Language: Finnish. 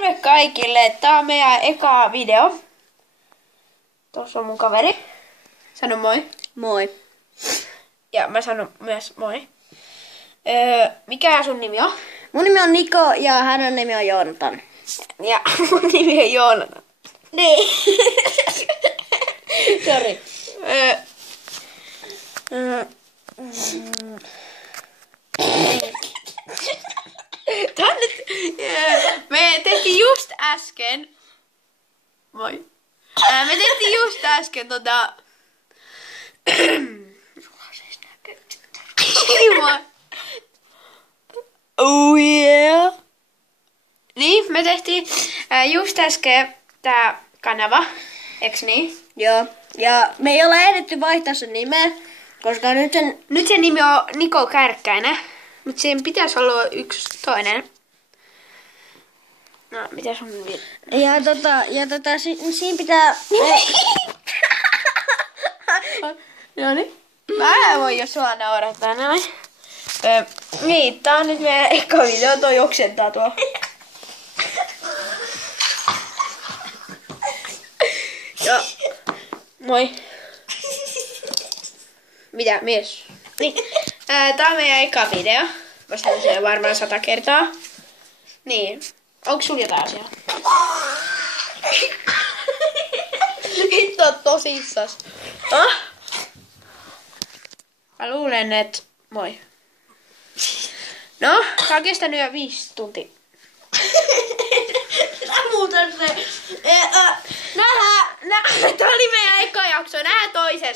Terve kaikille! Tää on meidän eka video. Tuossa on mun kaveri. Sano moi. Moi. Ja mä sanon myös moi. Mikä sun nimi on? Mun nimi on Niko ja hänen nimi on Joonatan. Ja mun nimi on Joonatan. Niin. Sori. Tää on nyt, me tehtiin just äsken. Moi. Me tehtiin just äsken Oh yeah. Niin, me tehtiin just äsken tää kanava, eiks niin? Joo. Ja me ei ole ehditty vaihtaa sen nimeä, koska Nyt sen nimi on Niko Kärkkäinen, mutta sen pitäisi olla yksi toinen. No, mitä sun nimi? siinä pitää... No niin. Mä en voi jo sua naurattaa näin. Niin, tää on nyt meidän eka video, toi oksentaa tuo. Joo. Moi. Mitä, mies? Niin. Tää on meidän eka video. Mä sanon sen varmaan 100 kertaa. Niin. Onko sulla jotain asiaa? Vittu on tosissas. Mä luulen, että... Moi. No, tää on kestänyt jo 5 tuntia. Muuten se... Tää oli meidän eka jakso. Nähdään toisessa.